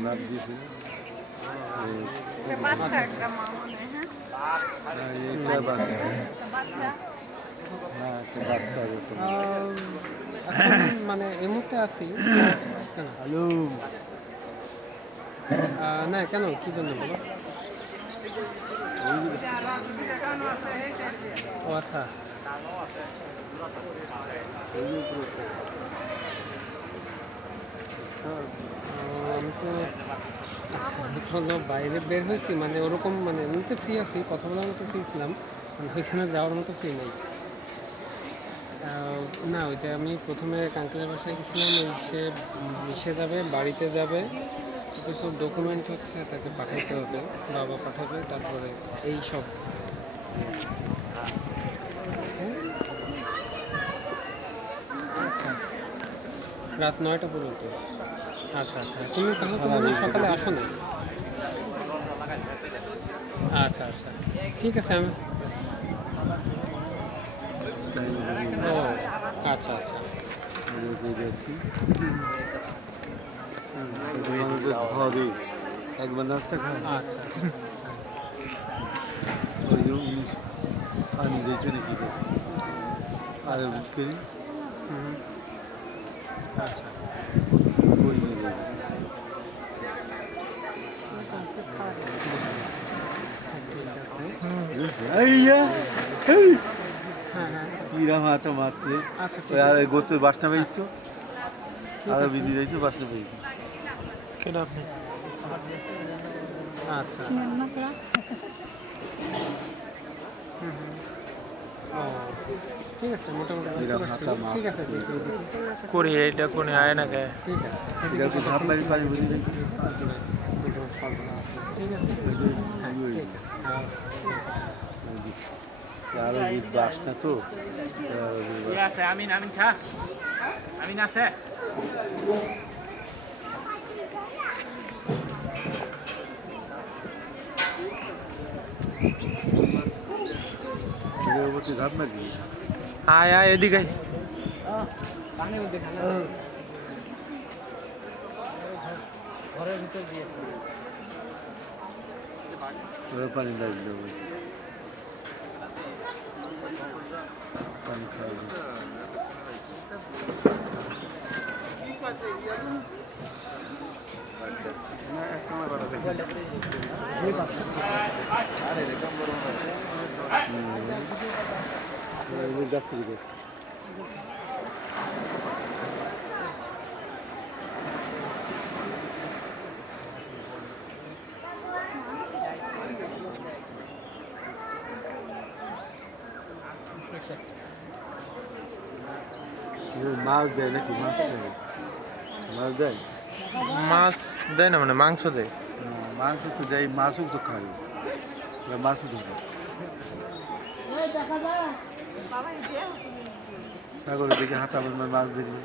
লাভ দিয়েছিল মনে এই মুহূর্তে আছি হ্যালো না কেন কি জন্য বলো। ও আচ্ছা আহ, আমি তো আচ্ছা তো বাইরে বের হয়েছি মানে ওরকম মানে এমনিতে ফ্রি আছি, কথা বলার মতো ফ্রি ছিলাম মানে ওইখানে যাওয়ার মতো ফ্রি নেই। না, ওই যে আমি প্রথমে কাঙ্কেলের বাসায় গেছিলাম, ওই সে মিশে যাবে, বাড়িতে যাবে কিছু ডকুমেন্ট হচ্ছে, তাকে পাঠাইতে হবে, বাবা পাঠাবে, তারপরে এই সব। আচ্ছা রাত নয়টা পর্যন্ত। আচ্ছা আচ্ছা। তুমি তাহলে তো মনে সকালে আসো না? আচ্ছা আচ্ছা। ঠিক আছে আমি ও আচ্ছা আচ্ছা। একবার নাস্তা খায় আচ্ছা। ওই যে উনিশ পানি দিয়েছে নাকি আর করি হুম। আচ্ছা। কই নিয়ে যাবে ঠিক আছে আইয়া এই কিরা মাথা মারছে আচ্ছা আর এই গোস্তের বাসনা পেয়েছ? আর। বিধি দিয়েছ বাসনা পেয়েছ? কেন আপনি? আচ্ছা। ঠিক আছে মোটামুটি ঠিক আছে। করি এটা কোনে আয় না কে? ঠিক আছে বুঝি আছে। হ্যাঁ হ্যাঁ বাসনা তো। আছে? আমিন আমিন খা। আমিন আছে? ধাপ আয় আয় এদিকে আয়। তোরা পানি মাছ দেয় নাকি? মাছ দেয়। মাছ দেয়? মাছ দেয় না মানে মাংস দেয়। মাংস তো দেয় মাছও তো ওরা মাছও বাবা, এই যায় তুমি। তারপরে দেখি হাতা মাছ দেখি